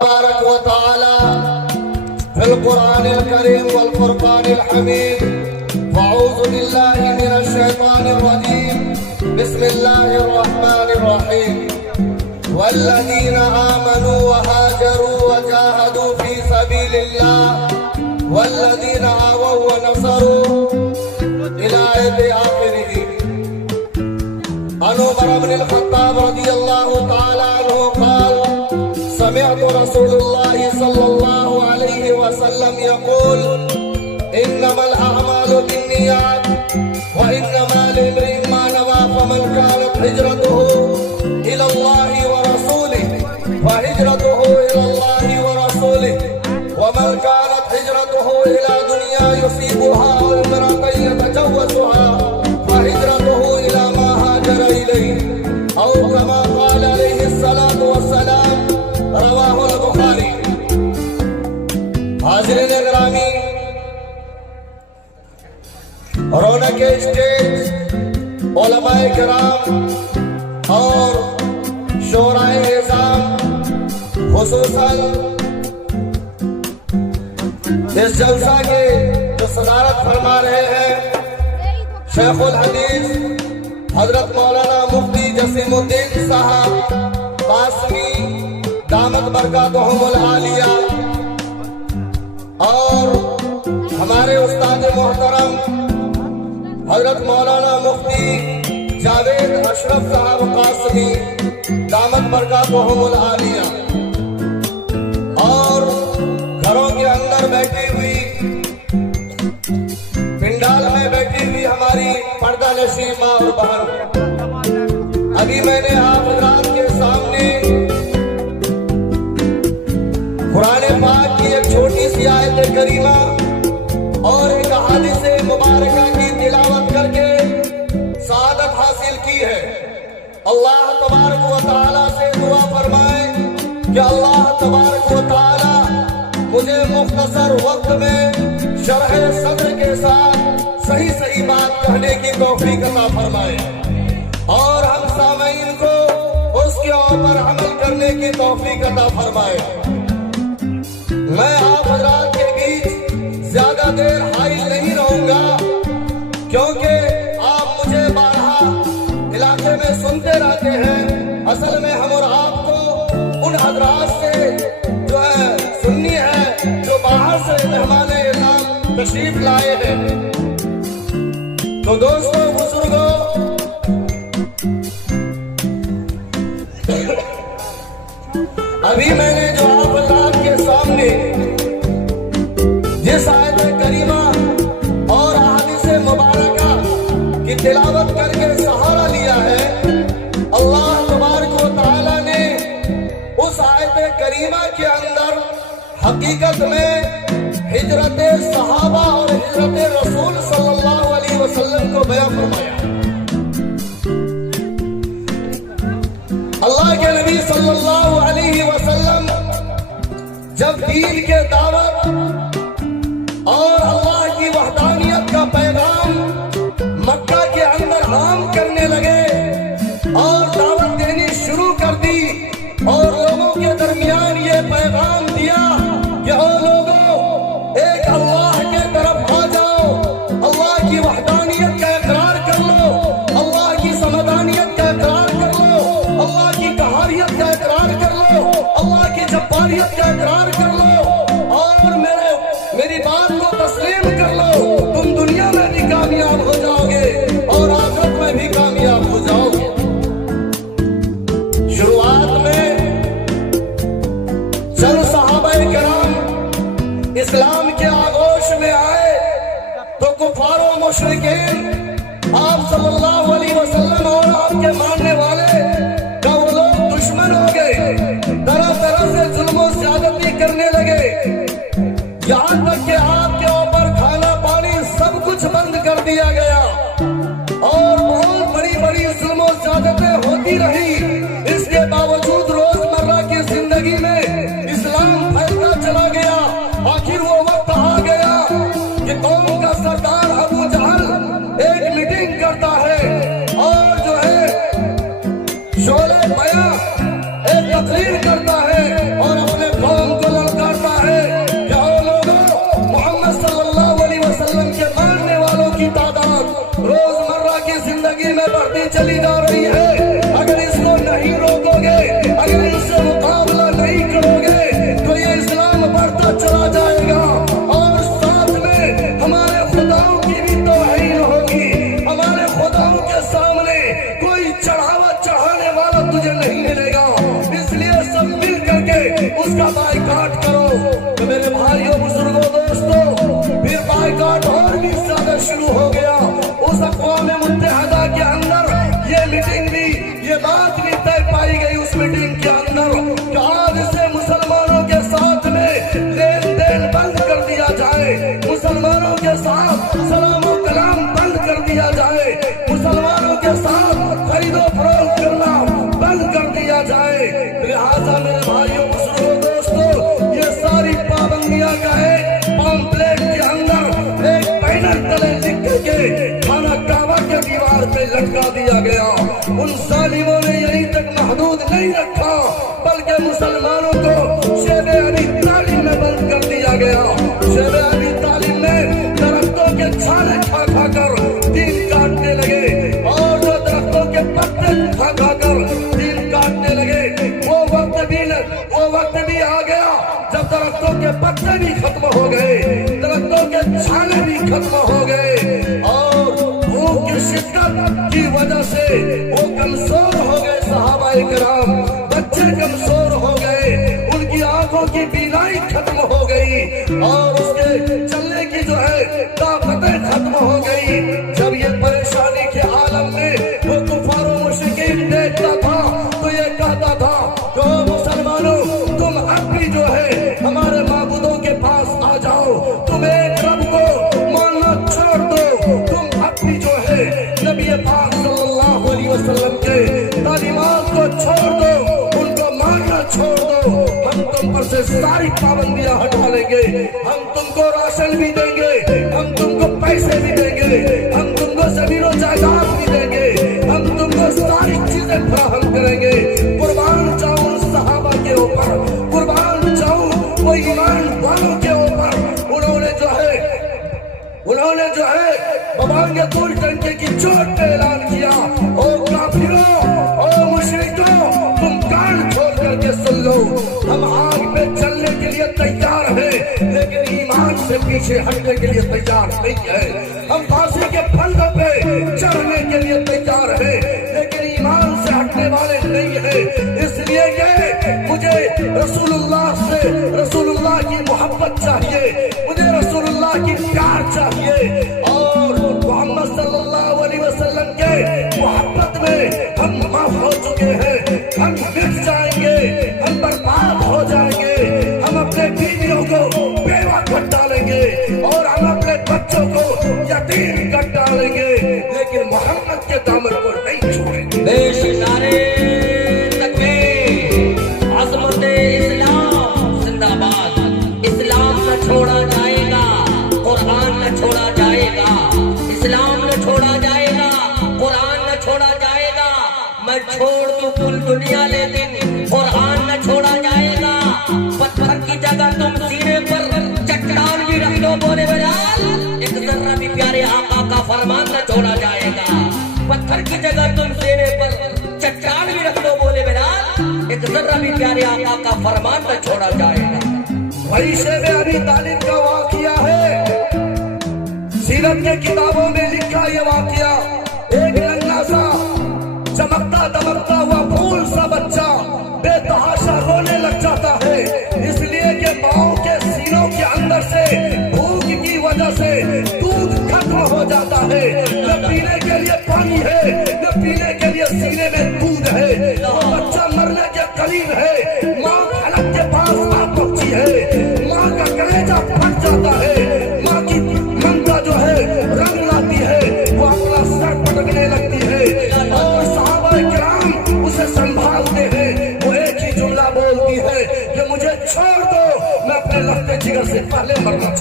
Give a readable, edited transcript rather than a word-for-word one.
تبارك وتعالى في القرآن الكريم والفرقان الحميد. فأعوذ بالله من الشيطان الرجيم. بسم الله الرحمن الرحيم. والذين آمنوا وهاجروا وجاهدوا في سبيل الله والذين آووا ونصروا إلى آخره. عن عمر بن الخطاب رضي الله تعالى عنه قال: سمعت رسول الله صلى الله عليه وسلم يقول: إنما الأعمال بالنيات وإنما لامرئ ما نوى. فمن كانت هجرته إلى الله ورسوله فهجرته إلى الله ورسوله، ومن كانت هجرته إلى دنيا يصيبها أو امرأة يتجوزها فهجرته إلى ما هاجر إليه، أو كما قال عليه الصلاة والسلام. رواہ البخاری. حاضرین گرامی، رونق اسٹیج، علماء کرام اور شورائے نظام خصوصاً اس جلسہ کے جو صدارت فرما رہے ہیں شیخ الحدیث حضرت مولانا مفتی جسیم الدین صاحب قاسمی دامت برکاتہم العالیہ، اور ہمارے استاد محترم حضرت مولانا مفتی جاوید اشرف صاحب قاسمی دامت برکاتہم العالیہ، اور گھروں کے اندر بیٹھی ہوئی، پنڈال میں بیٹھی ہوئی ہماری پردہ نشین ماں اور بہن. ابھی میں نے آپ حضرات کے سامنے قرآن پاک کی ایک چھوٹی سی آیت کریمہ اور ایک حدیث مبارکہ کی تلاوت کر کے سعادت حاصل کی ہے. اللہ تبارک و تعالیٰ سے دعا فرمائیں کہ اللہ تبارک و تعالیٰ مجھے مختصر وقت میں شرح صدر کے ساتھ صحیح بات کہنے کی توفیق عطا فرمائے، اور ہم سامعین کو اس کے اوپر عمل کرنے کی توفیق عطا فرمائے. میں آپ حضرات کے بیچ زیادہ دیر حائل نہیں رہوں گا، کیونکہ آپ مجھے بارہا علاقے میں سنتے رہتے ہیں. اصل میں ہم اور آپ کو ان حضرات سے جو ہے سننی ہے جو باہر سے مہمان اعزام تشریف لائے ہیں. تو دوستوں، بزرگوں، ابھی میں نے جو آپ حضرات کے سامنے جس آیت کریمہ اور احادیث مبارکہ کی تلاوت کر کے سہارا لیا ہے، اللہ تبارک و تعالی نے اس آیت کریمہ کے اندر حقیقت میں ہجرت صحابہ اور ہجرت رسول صلی اللہ علیہ وسلم کو بیان فرمایا. اللہ کے نبی صلی اللہ علیہ وسلم جب دین کے دعوت اور اللہ کی وحدانیت کا پیغام مکہ کے اندر عام کرنے لگے اور دعوت دینی شروع کر دی، اور لوگوں کے درمیان یہ پیغام دیا کہ او لوگوں، ایک اللہ کے طرف آ جاؤ، اللہ کی وحدانیت کا اقرار کر لو، اللہ کی سمدانیت کا اقرار کر لو، اللہ کی قہاریت کا اقرار کر لو، اللہ کی جباریت کا اقرار کر لو، اور میری بات کو تسلیم کر لو. تم دنیا میں بھی کامیاب ہو جاؤ گے اور آخرت میں بھی کامیاب ہو جاؤ گے. شروعات میں چند صحابہ کرام اسلام کے آغوش میں آئے تو کفار و مشرکین آپ صلی اللہ علیہ وسلم اور آپ کے ماننے والے کا وہ لوگ دشمن ہو گئے، طرح طرح سے ظلم و زیادتی کرنے لگے، یہاں تک کہ آپ کے اوپر کھانا پانی سب کچھ بند کر دیا گیا، اور بہت بڑی بڑی ظلم و زیادتیں ہوتی رہی. اس کے باوجود روزمرہ کی زندگی میں اسلام پھیلتا چلا گیا. آخر وہ وقت آ گیا کہ قوم کا سردار ابو جہل ایک میٹنگ کرتا ہے اور جو ہے شعلہ بیاں ایک تقریر کرتا ہے اور اپنے اس کا بائیکاٹ کرو. تو میرے بھائیوں بزرگوں دوستوں پھر بائیکاٹ اور بھی زیادہ شروع ہو گیا. اس اقوام متحدہ کے اندر یہ میٹنگ بھی یہ بات بھی طے پائی گئی اس میٹنگ کے اندر کہ آج سے مسلمانوں کے ساتھ میں لین دین بند کر دیا جائے, مسلمانوں کے ساتھ سلام و کلام بند کر دیا جائے, مسلمانوں کے ساتھ خرید و فروخت کرنا بند کر دیا جائے. لہٰذا میرے بھائیوں بزرگوں دوستوں یہ ساری پابندیاں کا ایک پامپلیٹ کے اندر ایک بینر تلے لکھ کے خانہ کعبہ کے دیوار پہ لٹکا دیا گیا. ان ظالموں نے یہیں تک محدود نہیں رکھا بلکہ مسلمانوں کو شیب ابی طالب میں بند کر دیا گیا. شیب ابی طالب میں درختوں کے چھالے کھا کھا کر دین کاٹنے لگے اور جو درختوں کے پتے کھا کھا کر دین کاٹنے لگے. وہ وقت بھی آ گیا جب درختوں کے پتے بھی ختم ہو گئے, درختوں کے چھالے بھی ختم ہو گئے اور بھوک کی شدت کی وجہ سے وہ کمزور ہو گئے. صحابہ کرام بچے کمزور ہو گئے, ان کی آنکھوں کی بینائی ختم ہو گئی اور اس کے چلنے کی جو ہے طاقتیں ختم ہو گئی. جب یہ پریشانی کے عالم میں وہ کفار و مشرکین دیکھتا تھا تو یہ کہتا تھا کہ مسلمانوں تم اب بھی جو ہے ہمارے معبودوں کے پاس آ جاؤ, تم ایک رب کو ماننا چھوڑ دو, تم اب بھی جو ہے نبی پاک صلی اللہ علیہ وسلم کے تعلیمات کو چھوڑ دو, ان کو ماننا چھوڑ دو. ہم تم پر سے ساری پابندیاں ہٹا لیں گے, ہم تم کو راشن بھی دیں گے, ہم تم کو پیسے بھی دیں گے, ہم تم کو زمین و جائیداد بھی دیں گے, ہم تم کو ساری چیزیں فراہم کریں گے. قربان جاؤں صحابہ کے اوپر, قربان جاؤں وہ ایمان والوں کے اوپر. انہوں نے جو ہے ببانگ طور ٹنکے کی چوٹ پہ اعلان کیا, او کافروں او مشرکوں تم کان کھول کر کے سن لو, ہم آگ پہ چلنے کے لیے تیار ہیں لیکن ایمان سے پیچھے ہٹنے کے لیے تیار نہیں ہے. ہم پھانسی کے پھندوں پہ چڑھنے کے لیے تیار ہیں لیکن ایمان سے ہٹنے والے نہیں ہیں. اس لیے کہ مجھے رسول اللہ کی محبت چاہیے, مجھے رسول اللہ کی پیار چاہیے اور محمد صلی اللہ علیہ وسلم کے محبت میں ہم معاف ہو چکے ہیں. ہم مٹ جائیں گے, ہم برباد ہو جائیں گے, ہم اپنے بیویوں کو بیوہ کر ڈالیں گے اور ہم اپنے بچوں کو یتیم کر ڈالیں گے لیکن محمد کے دامن کو نہیں چھوڑیں گے. بے شمارے تکبیر, عظمت اسلام زندہ باد. اسلام نہ چھوڑا جائے گا, قرآن نہ چھوڑا جائے گا, اسلام نہ چھوڑا جائے گا, قرآن نہ چھوڑا جائے گا. میں چھوڑ دوں کل دنیا لیکن قرآن نہ چھوڑا جائے گا. پتھر کی جگہ تم سینے پر چٹان بھی رکھ دو بولے بلال, ایک ذرہ بھی پیارے آقا کا فرمان نہ چھوڑا جائے گا. پتھر کی جگہ تم سینے پر چٹان بھی رکھ دو بولے بلال, ایک ذرہ بھی پیارے آقا کا فرمان نہ چھوڑا جائے گا. وہی شیب ابی طالب کا واقعہ ہے, سیرت کے کتابوں میں لکھا یہ واقعہ. ایک ننھا سا چمکتا دمکتا ہوا پھول سا بچہ بے تحاشا رونے لگ جاتا ہے, اس لیے کہ ماؤں کے سینوں کے اندر سے بھوک کی وجہ سے دودھ ختم ہو جاتا ہے. نہ پینے کے لیے پانی ہے, نہ پینے کے لیے سینے میں دودھ ہے. وہ بچہ مرنے کے قریب ہے, ماں حلق کے پاس آ پہنچی ہے, ماں کا کلیجہ پھٹ جاتا ہے, ماں کی منگا جو ہے رنگ لاتی ہے, وہ اپنا سر پٹکنے لگتی ہے اور صحابہ کرام اسے سنبھالتے ہیں. وہ ایک ہی جملہ بولتی ہے کہ مجھے چھوڑ دو, میں اپنے لگتے جگر سے پہلے مرنا